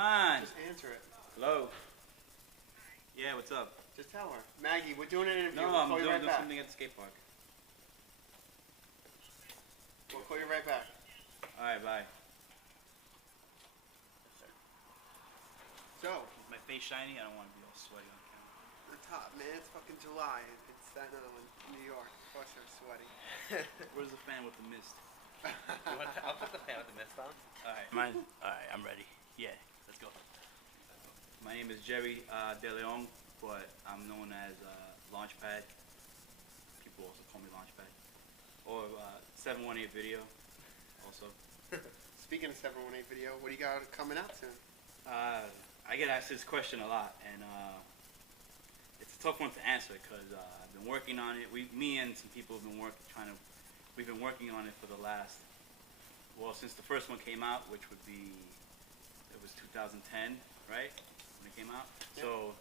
on. Just answer it. Hello. Yeah, what's up? Just tell her. Maggie, we're doing an interview. No, we'll I'm call you doing right back. something at the skate park. We'll call you right back. Alright, bye. So, Is my face shiny? I don't want to be all sweaty on camera. the top, man. It's fucking July in Staten Island, New York. Of course they're sweaty. Where's the fan with the mist? I'll put the fan with the mist on. Alright, I'm ready. Yeah, let's go. My name is Jerry Deleon, but I'm known as Launchpad. People also call me Launchpad. Or 718 Video, also. Speaking of 718 video, what do you got coming out soon? I get asked this question a lot, and it's a tough one to answer because I've been working on it. Me and some people have been we've been working on it for the last, since the first one came out, which would be, it was 2010, right, when it came out. Yeah. So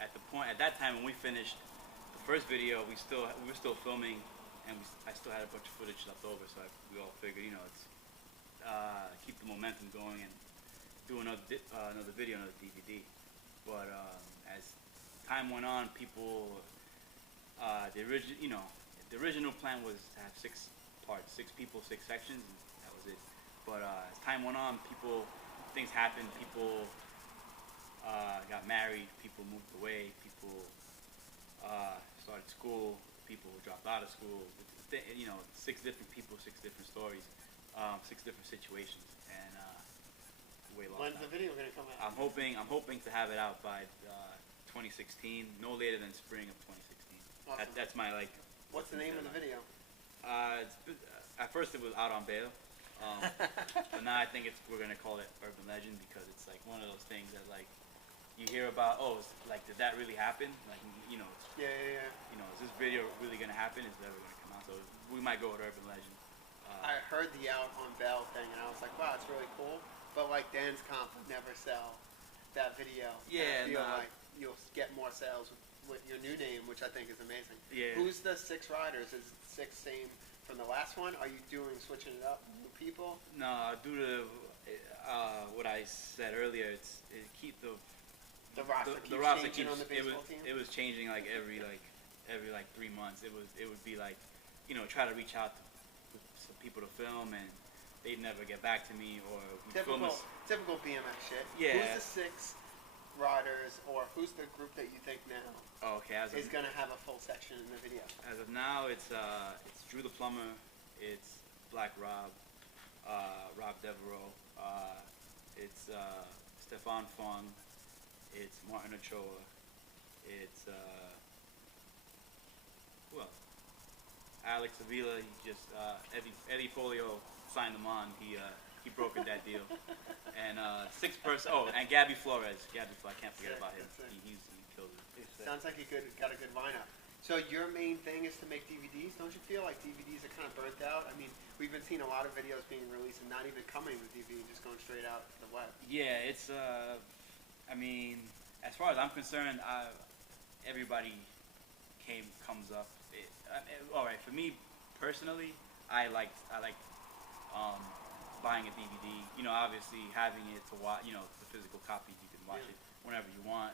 at that time when we finished the first video, we were still filming, and I still had a bunch of footage left over, so we all figured, it's keep the momentum going and do another video, another DVD. But as time went on, people, the original plan was to have 6 parts, 6 people, 6 sections, and that was it. But as time went on, things happened. People got married. People moved away. People started school. People dropped out of school. 6 different people, 6 different stories, 6 different situations, and When's the video gonna come out? I'm hoping to have it out by 2016, no later than spring of 2016. Awesome. That's my What's the name of the video? At first it was Out on Bail, but now I think we're gonna call it Urban Legend because it's like one of those things that you hear about. Oh, did that really happen? Yeah. Is this video really gonna happen? Is it ever gonna come out? So we might go with Urban Legend. I heard the Out on Bail thing, and I was like, wow, it's really cool. But Dance Comp would never sell that video. Yeah, I feel nah. like you'll get more sales with your new name, which I think is amazing. Yeah. Who's the 6 riders? Is it 6 same from the last one? Are you switching it up? New people? No, due to what I said earlier, keep the roster the roster changing on the baseball team? It was changing every 3 months. It would be try to reach out to some people to film, and they'd never get back to me, or typical BMX shit. Yeah. Who's the 6 riders, or who's the group that you think now is gonna have a full section in the video? As of now, it's Drew the Plumber, it's Black Rob, Rob Devereaux, it's Stefan Fong, it's Martin Ochoa, it's who else? Alex Avila. He just Eddie Folio signed them on. He brokered that deal. And 6th person. Oh, and Gabby Flores. I can't forget about him. He killed it. Sounds like you got a good lineup. So your main thing is to make DVDs. Don't you feel like DVDs are kind of burnt out? I mean, we've been seeing a lot of videos being released and not even coming to DVD, just going straight out to the web. Yeah, it's. I mean, as far as I'm concerned, everybody comes up. All right, for me personally, I like buying a DVD. Obviously having it to watch. The physical copy, you can watch it whenever you want.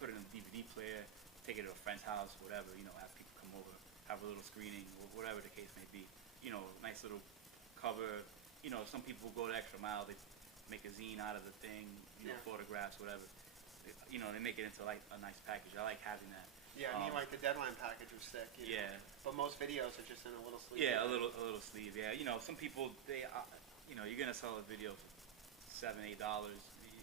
Put it in a DVD player, take it to a friend's house, whatever. Have people come over, have a little screening, whatever the case may be. Nice little cover. Some people go the extra mile. They make a zine out of the thing. Photographs, whatever. They make it into a nice package. I like having that. Yeah, I mean, the Deadline package was sick. Yeah. But most videos are just in a little sleeve. Yeah, a little sleeve. Yeah, some people you're gonna sell a video for $7, $8.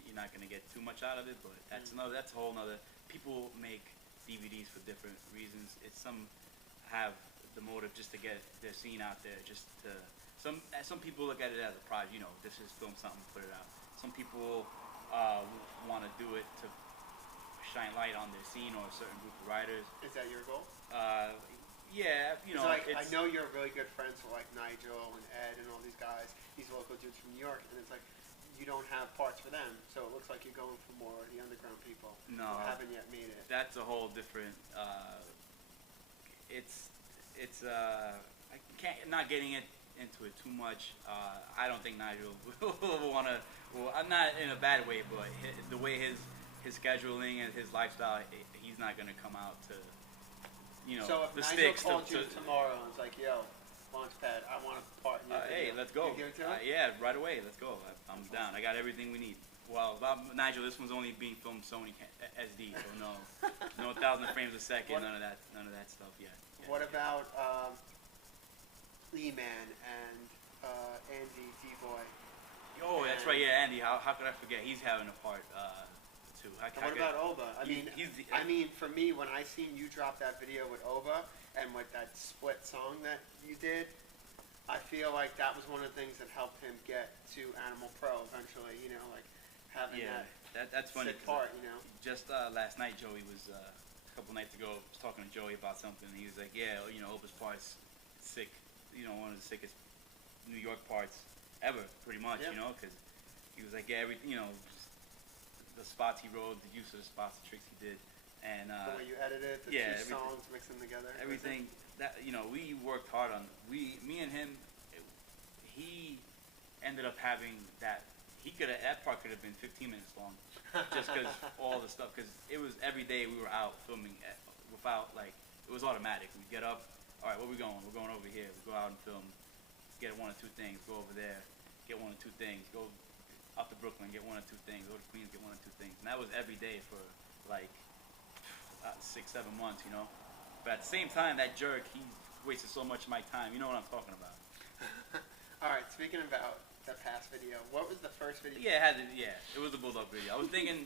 You're not gonna get too much out of it, but that's a whole nother. People make DVDs for different reasons. Some have the motive just to get their scene out there. Some people look at it as a project. This is film something, put it out. Some people want to do it to shine light on their scene or a certain group of riders. Is that your goal? Yeah, I know you're really good friends with Nigel and Ed and all these guys, these local dudes from New York, and it's you don't have parts for them, so it looks like you're going for more of the underground people who haven't yet made it. That's a whole different. I can't not getting it into it too much. I don't think Nigel will want to. Well, I'm not in a bad way, but the way his scheduling and his lifestyle, he's not gonna come out to, So if the Nigel sticks. called you tomorrow and was like, "Yo, Launchpad, I want to part in your hey, video," let's go. you give it to him? Yeah, right away. Let's go. I'm down. I got everything we need. Well, Nigel, this one's only being filmed Sony SD, so no 1,000 frames a second. None of that stuff yet. Yeah. What about E-Man and Andy D-Boy? Oh, that's right. Yeah, Andy. How could I forget? He's having a part too. What about Oba? I mean, for me, when I seen you drop that video with Oba and with that split song that you did, I feel like that was one of the things that helped him get to Animal Pro eventually. Like having that's funny. sick part. Just last night, Joey was a couple nights ago. Was talking to Joey about something. And he was like, "Yeah, Oba's part's sick. One of the sickest New York parts ever, pretty much. Yeah. Because he was like, yeah, the spots he rode, the use of the spots, the tricks he did, and the way you edited the two songs, mix them together. Everything that we worked hard on. Me and him, he ended up having that. That part could have been 15 minutes long, just because all the stuff. Because it was every day we were out filming without it was automatic. We get up, all right, where we going? We're going over here. We go out and film. Get one or two things. Go over there. Get one or two things. Go up to Brooklyn. Get one or two things. Go to Queens. Get one or two things. And that was every day for 6-7 months. But at the same time, that jerk, he wasted so much of my time. You know what I'm talking about. All right. Speaking about the past video, what was the first video? Yeah, it was the Bulldog video. I was thinking,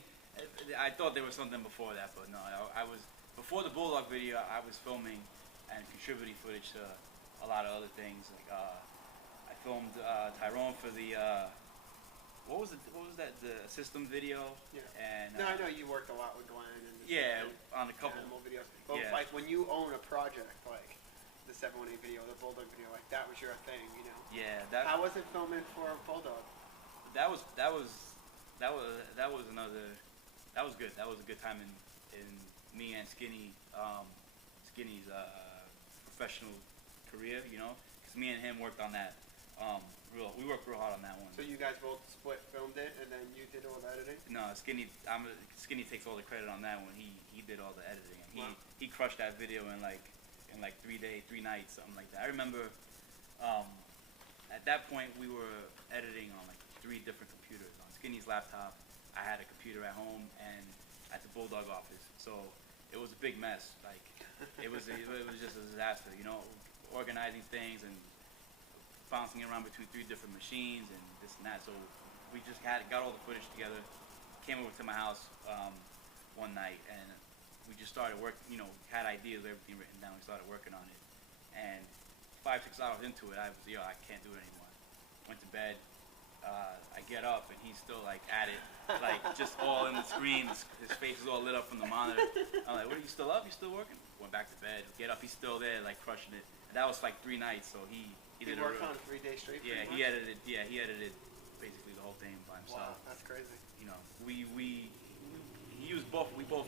I thought there was something before that, but no. I was before the Bulldog video. I was filming and contributing footage to a lot of other things. I filmed Tyrone for the what was that, the system video? Yeah. And I know you worked a lot with Glenn and on a couple animal videos. But when you own a project like the 718 video, the Bulldog video, that was your thing, Yeah. How was it filming for Bulldog? That was another. That was good. That was a good time in me and Skinny's professional career, because me and him worked on that. We worked real hard on that one. So you guys both split filmed it, and then you did all the editing? No, Skinny takes all the credit on that one. He did all the editing. And he crushed that video in 3 nights, something like that. I remember at that point we were editing on 3 different computers. On Skinny's laptop, I had a computer at home and at the Bulldog office. So it was a big mess. It was just a disaster, organizing things and bouncing around between 3 different machines and this and that. So we just got all the footage together, came over to my house one night, and we just started working. Had ideas, everything written down. We started working on it, and 5-6 hours into it, I was I can't do it anymore. Went to bed. I get up and he's still at it, just all in the screen. His face is all lit up from the monitor. I'm like, "What, are you still up? You still working?" Went back to bed. Get up, he's still there, crushing it. And that was 3 nights, so he did worked on it 3 days straight. Yeah, he edited. Yeah, he edited basically the whole thing by himself. Wow, that's crazy. He used both. We both,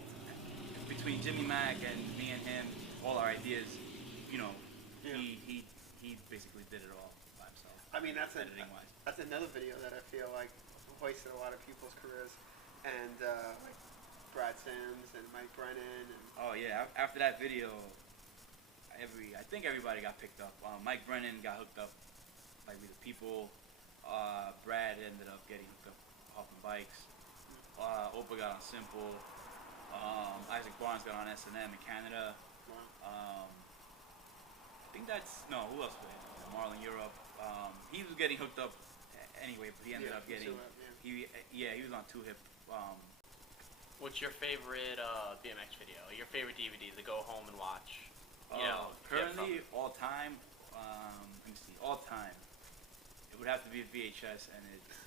between Jimmy Mack and me and him, all our ideas. He basically did it all by himself. I mean, that's editing-wise. That's another video that I feel hoisted a lot of people's careers, and Brad Sims and Mike Brennan. Oh yeah, after that video, I think everybody got picked up. Mike Brennan got hooked up with the people. Brad ended up getting hooked up hopping bikes. Opa got on Simple. Isaac Barnes got on S&M in Canada. Wow. I think who else was it? Marlon Europe. He was getting hooked up anyway, but he ended up getting. He was on 2 Hip. What's your favorite BMX video? Your favorite DVD to go home and watch? Currently, all time. Let me see. All time. It would have to be a VHS, and it is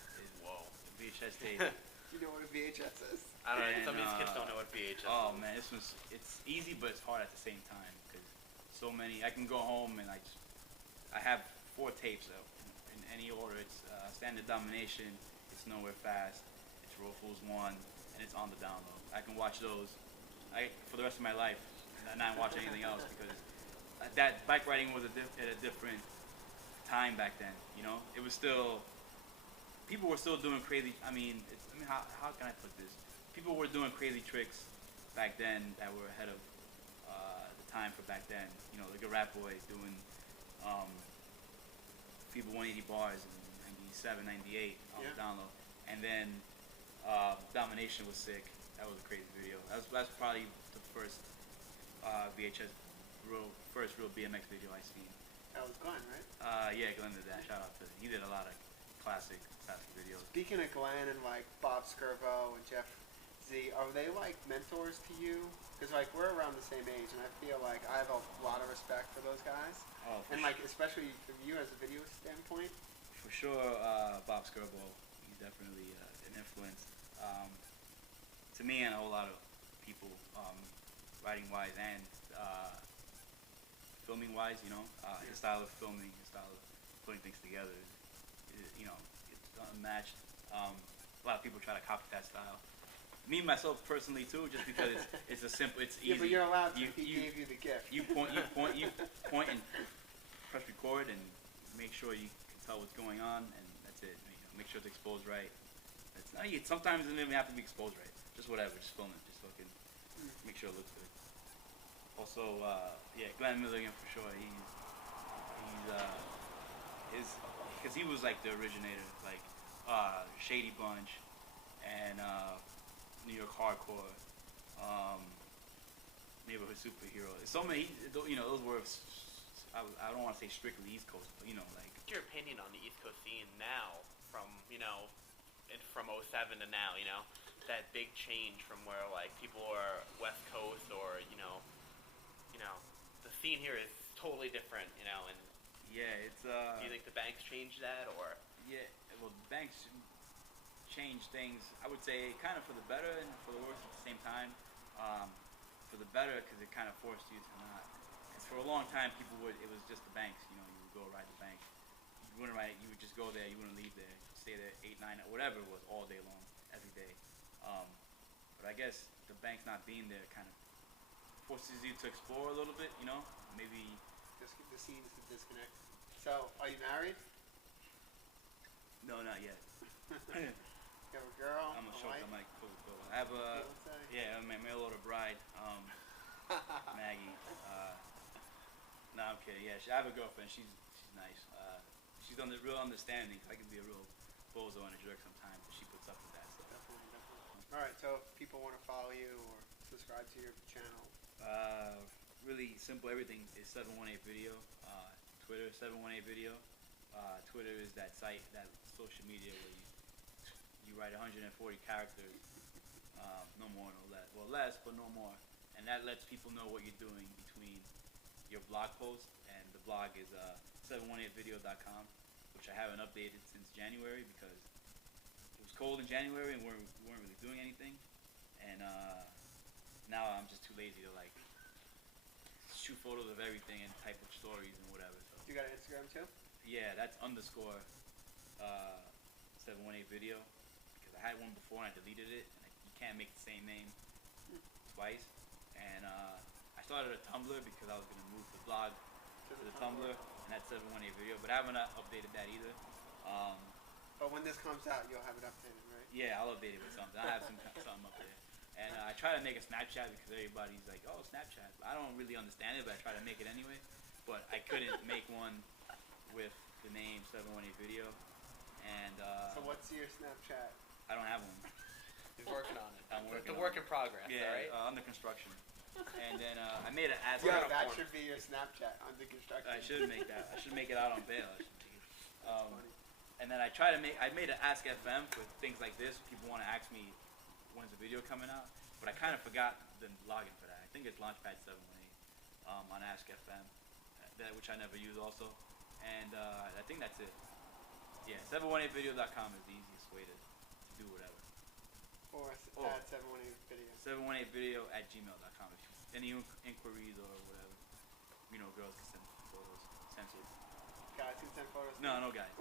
VHS tape. You know what a VHS is? I don't know. Some of these kids don't know what VHS is. Oh man, it's easy, but it's hard at the same time because so many. I can go home and I have 4 tapes in any order. It's Standard Domination. It's Nowhere Fast. It's Road Fools 1, and it's on the download. I can watch those for the rest of my life and not watch anything else because that bike riding was at a different time back then. You know, it was still, people were still doing crazy. How can I put this? People were doing crazy tricks back then that were ahead of the time for back then. You know, like the Rap Boys doing people 180 bars in 97, 98 on the download, and then Domination was sick. That was a crazy video. That's probably the first VHS first real BMX video I seen. That was Glenn, right? Yeah, Glenn did that. Shout out to him. He did a lot of classic videos. Speaking of Glenn and like Bob Skirbo and Jeff Z, are they like mentors to you? Because like we're around the same age, and I feel like I have a lot of respect for those guys. Oh, and like especially from you as a video standpoint. For sure, Bob Skirbo, he's definitely an influence to me and a whole lot of people, writing wise and filming wise. You know, his style of filming, his style of putting things together, you know, it's unmatched. A lot of people try to copy that style. Me myself personally too, just because it's a simple, it's easy. Yeah, but you're allowed to. He gave you the gift. You point and press record and make sure you can tell what's going on, and that's it. You know, make sure it's exposed right. Sometimes it doesn't even have to be exposed right. Just whatever, just film it, just fucking make sure it looks good. Also, Glenn Milligan for sure. Because he was like the originator, like Shady Bunch and New York Hardcore, Neighborhood Superhero. So many, you know, those were, I don't want to say strictly East Coast, but you know, like. What's your opinion on the East Coast scene now, from, you know, from 07 to now, you know, that big change from where like people are West Coast or, you know, the scene here is totally different, you know, and. Yeah, it's Do you think the banks changed that, or? Yeah, well, the banks changed things, I would say, kind of for the better and for the worse at the same time. For the better, because it kind of forced you to not. Because for a long time, it was just the banks. You know, you would go ride the bank. You wouldn't ride. You would just go there. You wouldn't leave there. Stay there 8, 9, whatever it was, all day long, every day. But I guess the banks not being there kind of forces you to explore a little bit. You know, maybe. Just the scenes to disconnect. So, are you married? No, not yet. You have a girl? I'm gonna show wife? them like Coca-Cola. I have a my mail order bride, Maggie. No, I'm kidding. Yeah, I have a girlfriend. She's nice. She's real understanding. I can be a real bozo and a jerk sometimes, but she puts up with that. So. Definitely. All right. So, if people want to follow you or subscribe to your channel. Really simple. Everything is 718 Video. Twitter 718 Video. Twitter is that site, that social media where you write 140 characters, no more, no less. Well, less, but no more. And that lets people know what you're doing between your blog post, and the blog is 718video.com, which I haven't updated since January because it was cold in January and we weren't really doing anything. And now I'm just too lazy to like shoot photos of everything and type up stories and whatever. So. You got an Instagram too? Yeah, that's underscore 718 Video, because I had one before and I deleted it. And you can't make the same name twice. And I started a Tumblr because I was gonna move the blog to the Tumblr, and that's 718 Video. But I haven't updated that either. But when this comes out, you'll have it updated, right? Yeah, I'll update it with something. I have something up there. And I try to make a Snapchat because everybody's like, oh, Snapchat. I don't really understand it, but I try to make it anyway. But I couldn't make one with the name 718 Video. And so what's your Snapchat? I don't have one. He's working on it. I'm working. The work in progress. Yeah, right? Under construction. And then I made an ask. Yeah, that should be your Snapchat, under construction. I should make that. I should make it out on bail. Funny. And then I made an Ask FM for things like this. People want to ask me when's the video coming out, but I kind of forgot the login for that. I think it's Launchpad 718 on Ask FM, which I never use also. And I think that's it. Yeah, 718video.com is the easiest way to do whatever. Or at 718 Video. 718video@gmail.com. If you any inquiries or whatever, you know, girls can send photos. Censored. Guys can send photos. No guys.